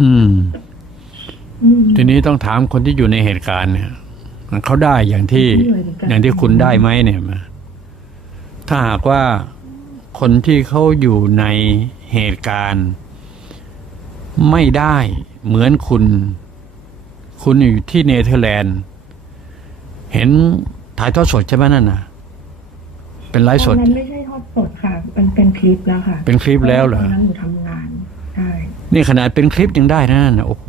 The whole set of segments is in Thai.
อืมอืม ทีนี้ต้องถามคนที่อยู่ในเหตุการณ์เนี่ยเขาได้อย่างที่อยู่ในเหตุการณ์อย่างที่คุณได้ไหมเนี่ยมาถ้าหากว่าคนที่เขาอยู่ในเหตุการณ์ ไม่ได้เหมือนคุณ คุณอยู่ที่เนเธอร์แลนด์ เห็นถ่ายทอดสดใช่ไหมนั่นน่ะเป็นไลฟ์สตอดนนั้นไม่ใช่ทอดสดค่ะ มันเป็นคลิปแล้วค่ะ เป็นคลิปแล้วเหรอตอนนั้นหนูทำงานใช่ นี่ขนาดเป็นคลิปยังได้นะนั่นน่ะโอ้โห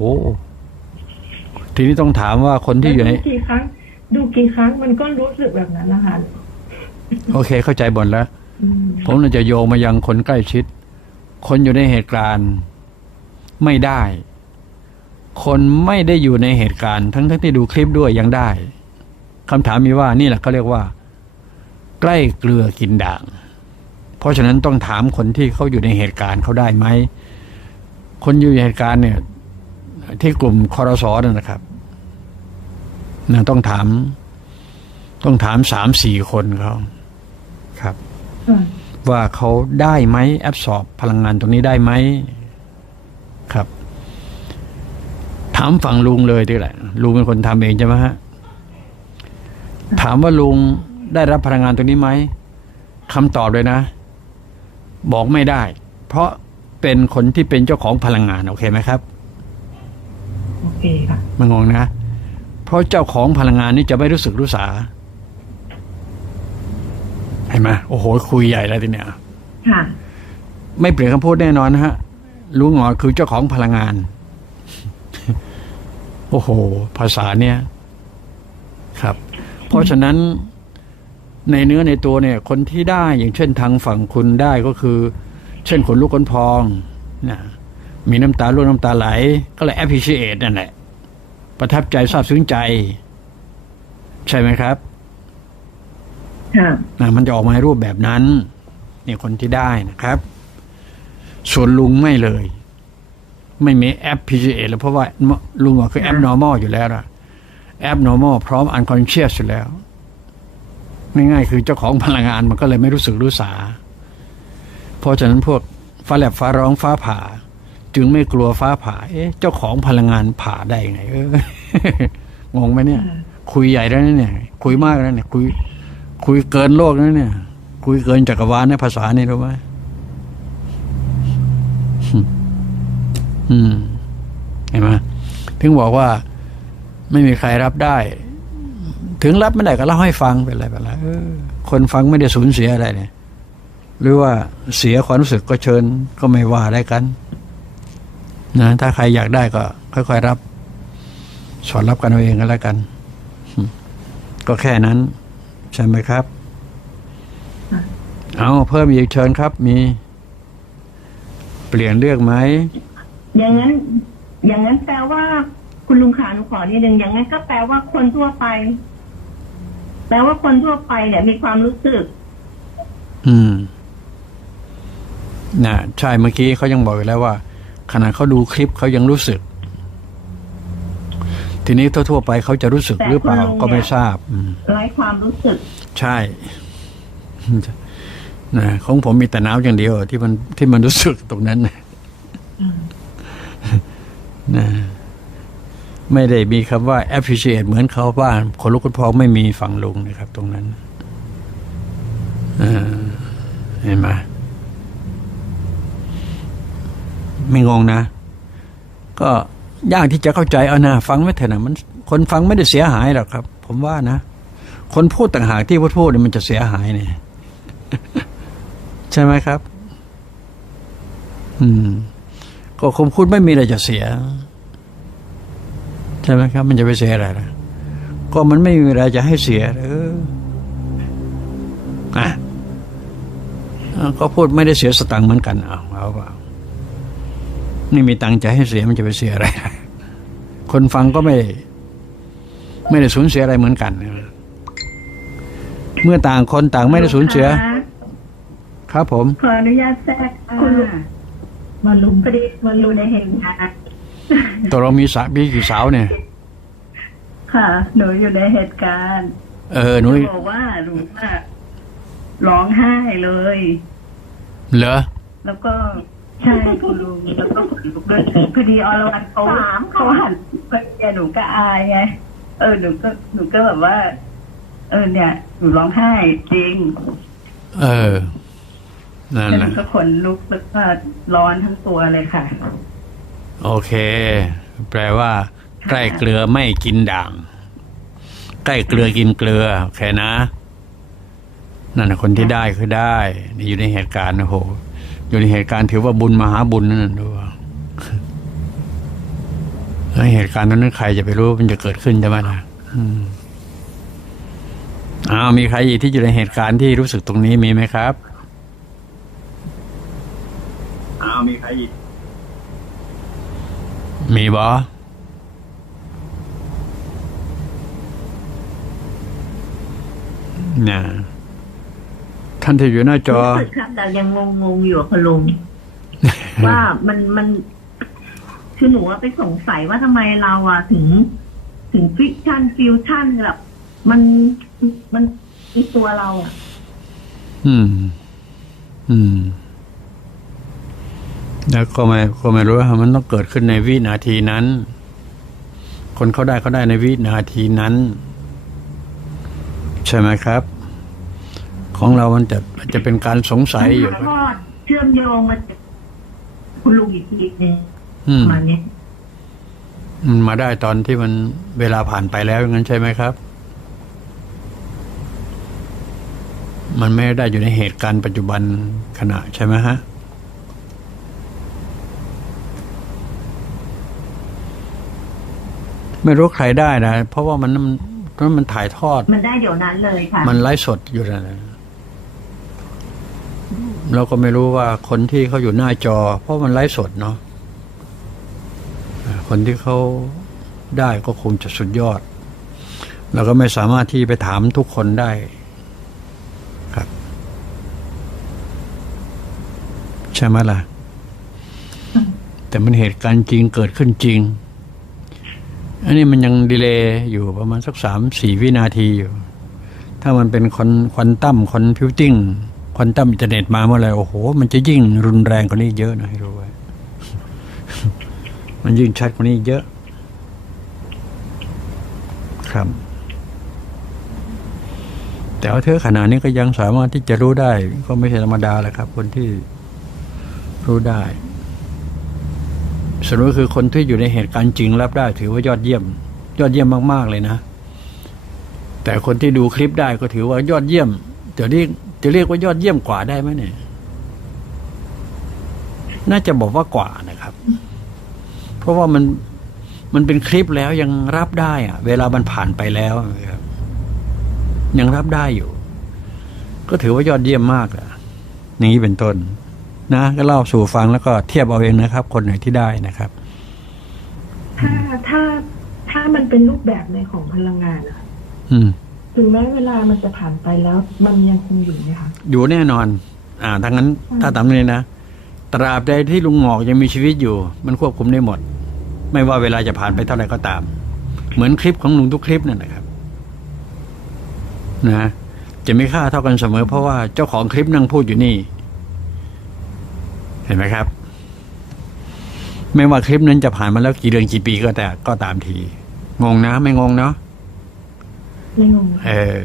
ทีนี้ต้องถามว่าคนที่อยู่ในแล้วดูกี่ครั้ง ดูกี่ครั้งมันก็รู้สึกแบบนั้นนะคะโอเค เข้าใจบนแล้วอืมผมเลยจะโยงมายังคนใกล้ชิด คนอยู่ในเหตุการณ์ไม่ได้ คนไม่ได้อยู่ในเหตุการณ์ ทั้งทั้งที่ดูคลิปด้วยยังได้คำถามมีว่านี่แหละเขาเรียกว่า ใกล้เกลือกินด่าง เพราะฉะนั้นต้องถามคนที่เขาอยู่ในเหตุการณ์เขาได้ไหม คนอยู่ในเหตุการณ์เนี่ย ที่กลุ่มคอรสอนั่นนะครับนะต้องถาม ต้องถามสามสี่คนเขาครับค่ะว่าเขาได้ไหมแอบสอบพลังงานตรงนี้ได้ไหมครับ ถามฝั่งลุงเลยดีแหละลุงเป็นคนทำเองใช่ไหมฮะถามว่าลุงได้รับพลังงานตรงนี้ไหมคำตอบเลยนะ บอกไม่ได้ เพราะ เป็นคนที่เป็นเจ้าของพลังงาน โอเคไหมครับ โอเคค่ะไมันงงนะ เพราะเจ้าของพลังงานนี่จะไม่รู้สึกรู้สาเห็นไหมโอ้โห คุยใหญ่แล้วทีเนี้ยค่ะ ไม่เปลี่ยนคำพูดแน่นอนนะฮะลุงหงอคือเจ้าของพลังงาน โอ้โห ภาษาเนี่ย ครับ เพราะฉะนั้นในเนื้อในตัวเนี่ย คนที่ได้อย่างเช่นทางฝั่งคุณได้ก็คือ เช่นขนลุกขนพองนะมีน้ำตาร่วงน้ำตาไหล ก็เลย appreciate นั่นแหละ ประทับใจซาบซึ้งใจ ใช่ไหมครับค่ะนะมันจะออกมาในรูปแบบนั้นเนี่ยคนที่ได้นะครับ ส่วนลุงไม่เลย ไม่มีแอป PGA แล้วเพราะว่าลุงอะคือแอป normal อยู่แล้วนะแอป normal พร้อม unconscious อยู่แล้ว ง่ายๆคือเจ้าของพลังงานมันก็เลยไม่รู้สึกรู้สา เพราะฉะนั้นพวกฟ้าแลบฟ้าร้องฟ้าผ่า จึงไม่กลัวฟ้าผ่า เอ๊ะ เจ้าของพลังงานผ่าได้ยังไง เอองงไหมเนี่ย คุยใหญ่แล้วนะเนี่ย คุยมากแล้วเนี่ย คุย คุยเกินโลกแล้วเนี่ย คุยเกินจักรวาลในภาษานี่รู้ไหมอืมเห็นไหมถึงบอกว่าไม่มีใครรับได้ ถึงรับไม่ได้ก็เล่าให้ฟังเป็นไรเป็นไรเออคนฟังไม่ได้สูญเสียอะไรเนี่ย หรือว่าเสียความรู้สึกก็เชิญก็ไม่ว่าได้กันนะถ้าใครอยากได้ก็ ค่อยๆรับ สอนรับกันเอาเองก็แล้วกันอืมก็แค่นั้น ใช่ไหมครับค่ะเอาเพิ่มอีกเชิญครับ มี เปลี่ยนเลือกไหม อย่างนั้น อย่างนั้นแปลว่า คุณลุงขาหนูขอนิดนึงอย่างนั้นก็แปลว่าคนทั่วไป แปลว่าคนทั่วไปเนี่ยมีความรู้สึก อืม นะใช่เมื่อกี้เขายังบอกอยู่แล้วว่าขณะเขาดูคลิปเขายังรู้สึก ทีนี้ทั่วๆไปเขาจะรู้สึกแต่หรือเปล่าคุณลุงก็ไม่เนี่ยทราบอืมไร้ความรู้สึก ใช่นะของผมมีแต่น้ำอย่างเดียว ที่มันที่มันรู้สึกตรงนั้นนะอืมนะไม่ได้มีคำว่า appreciate เหมือนเขาบ้านคนลุกคนพองไม่มีฝั่งลุงนะครับ ตรงนั้นเออเห็นไหม ไม่งงนะ ก็ยากที่จะเข้าใจเอานะฟังไม่เถอะนะมันคนฟังไม่ได้เสียหายหรอกครับ ผมว่านะ คนพูดต่างหากที่พูดพูดเนี่ยมันจะเสียหายเนี่ยใช่ไหมครับ อืม ก็คงพูดไม่มีอะไรจะเสีย ใช่ไหมครับ มันจะไปเสียอะไรล่ะก็มันไม่มีอะไรจะให้เสียเอออะอะก็พูดไม่ได้เสียสตังค์เหมือนกันเอาเอาเปล่า นี่มีตังค์จะให้เสียมันจะไปเสียอะไรล่ะคนฟังก็ไม่ ไม่ได้สูญเสียอะไรเหมือนกัน เมื่อต่างคนต่างไม่ได้สูญเสีย ครับผม ขออนุญาตแทรกอ่าคุณลุงมาลุมพอดีมันอยู่ในเหตุการณ์ตัวเรามีสามีกี่สาวเนี่ย ค่ะ หนูอยู่ในเหตุการณ์ เออหนูจะบอกว่าหนูว่าร้องไห้เลย เหรอ แล้วก็ ใช่คุณลุงแล้วก็ขนลุกด้วยพอดีอรวรรณเขาสามเขาค่ะหันพอดีหนูก็อายไงเออหนูก็หนูก็แบบว่า เออ เนี่ยหนูร้องไห้จริง เออนั่นแล้วแหหนูละก็ขนลุกแล้วก็ร้อนทั้งตัวเลยค่ะ โอเค แปลว่า ใกล้เกลือไม่กินด่าง ใกล้เกลือกินเกลือโอเคนะ นั่นนะคนที่ได้คือได้ นี่อยู่ในเหตุการณ์โอ้โห อยู่ในเหตุการณ์ถือว่าบุญมหาบุญนั่นนะดูว่าแล้วเหตุการณ์นั้นใครจะไปรู้มันจะเกิดขึ้นใช่ไหมล่ะอืมอ้าวมีใครอีกที่อยู่ในเหตุการณ์ที่รู้สึกตรงนี้มีไหมครับอ้าวมีใครอีกมีบอนะ ท่านที่อยู่หน้าจอรู้สึกครับแต่ยังงงๆอยู่อะคุณลุงว่ามันมันคือหนูว่าไปสงสัยว่าทำไมเราอะถึง ถึงฟิกชันฟิวชั่นแบบมันมันอีตัวเราอะอืม อืมแล้วก็ไม่ก็ไม่รู้ว่ามันต้องเกิดขึ้นในวินาทีนั้น คนเขาได้เขาได้ในวินาทีนั้น ใช่ไหมครับ ของเรามันจะจะเป็นการสงสัยอยู่แล้วก็เชื่อมโยงมาจากคุณลุงอีกทีหนึงอืมประมาณนี้มันมาได้ตอนที่มันเวลาผ่านไปแล้วอย่างนั้นใช่ไหมครับ มันไม่ได้อยู่ในเหตุการณ์ปัจจุบันขณะใช่ไหมฮะไม่รู้ใครได้นะ เพราะว่ามันมันมันมันถ่ายทอด มันได้เดี๋ยวนั้นเลยค่ะ มันไลฟ์สดอยู่นะ เราก็ไม่รู้ว่าคนที่เขาอยู่หน้าจอ เพราะมันไลฟ์สดเนาะคนที่เขาได้ก็คงจะสุดยอด เราก็ไม่สามารถที่ไปถามทุกคนได้ครับ ใช่ไหมล่ะ แต่มันเหตุการณ์จริงเกิดขึ้นจริง อันนี้มันยังดีเลย์อยู่ประมาณสักสามสี่วินาทีอยู่ ถ้ามันเป็นคอนควอนตั้มคอนพิวติ้ง ควอนตัมอินเทอร์เน็ตมาเมื่อไหรโอ้โห มันจะยิ่งรุนแรงกว่านี้เยอะนะให้รู้ไว้ มันยิ่งชัดกว่านี้เยอะ ครับ แต่ว่าเธอขนาดนี้ก็ยังสามารถที่จะรู้ได้ ก็ไม่ใช่ธรรมดาแหละครับ คนที่รู้ได้สรุปก็คือคนที่อยู่ในเหตุการณ์จริงรับได้ ถือว่ายอดเยี่ยม ยอดเยี่ยมมาก ๆ เลยนะ แต่คนที่ดูคลิปได้ก็ถือว่ายอดเยี่ยมจะเรียก จะเรียกว่ายอดเยี่ยมกว่าได้ไหมเนี่ย น่าจะบอกว่ากว่านะครับ เพราะว่ามันมันเป็นคลิปแล้วยังรับได้อะเวลามันผ่านไปแล้วนะครับยังรับได้อยู่ ก็ถือว่ายอดเยี่ยมมากอะอย่างนี้เป็นต้น นะก็เล่าสู่ฟังแล้วก็เทียบเอาเองนะครับ คนไหนที่ได้นะครับ ถ้าถ้าถ้ามันเป็นรูปแบบในของพลังงานอะอืม ถึงแม้เวลามันจะผ่านไปแล้ว มันยังคงอยู่ไหมคะอยู่แน่นอน อ่าทั้งนั้นถ้าตามนี้นะ ตราบใดที่ลุงหงอกยังมีชีวิตอยู่ มันควบคุมได้หมด ไม่ว่าเวลาจะผ่านไปเท่าไหร่ก็ตาม เหมือนคลิปของลุงทุกคลิปนั่นแหละครับ นะจะไม่ค่าเท่ากันเสมอเพราะว่าเจ้าของคลิปนั่งพูดอยู่นี่ เห็นไหมครับ ไม่ว่าคลิปนั้นจะผ่านมาแล้วกี่เดือนกี่ปีก็แต่ก็ตามที งงนะไม่งงเนาะ ไม่งงเออ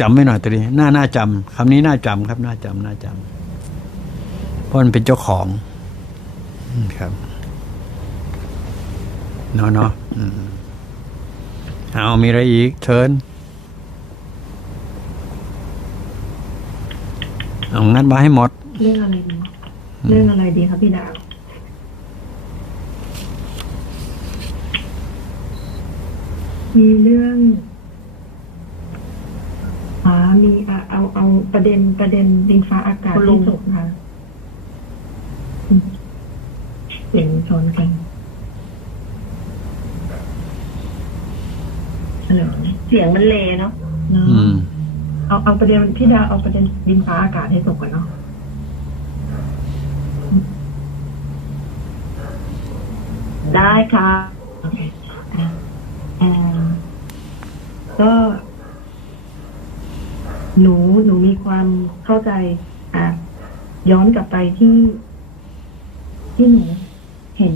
จำไว้หน่อยตัวนี้น่าน่าจำคำนี้น่าจำครับ น่าจำน่าจำเพราะมันเป็นเจ้าของอืมครับเนาะเนาะอืมเอามีอะไรอีก เชิญเอางั้นมาให้หมด เรื่องอะไรดีเรื่องอะไรดีคะพี่ดาว มีเรื่องอ๋อมีอะเอาเอาประเด็นประเด็นดินฟ้าอากาศคุณลุงที่สุดค่ะอืมเสียงชนกันฮัลโหลเสียงมันเลเนาะเนาะอืม เอาเอาประเด็นพี่ดาวเอาประเด็นดินฟ้าอากาศให้จบก่อนเนาะได้ค่ะ ใจอะย้อนกลับไปที่ที่หนูเห็น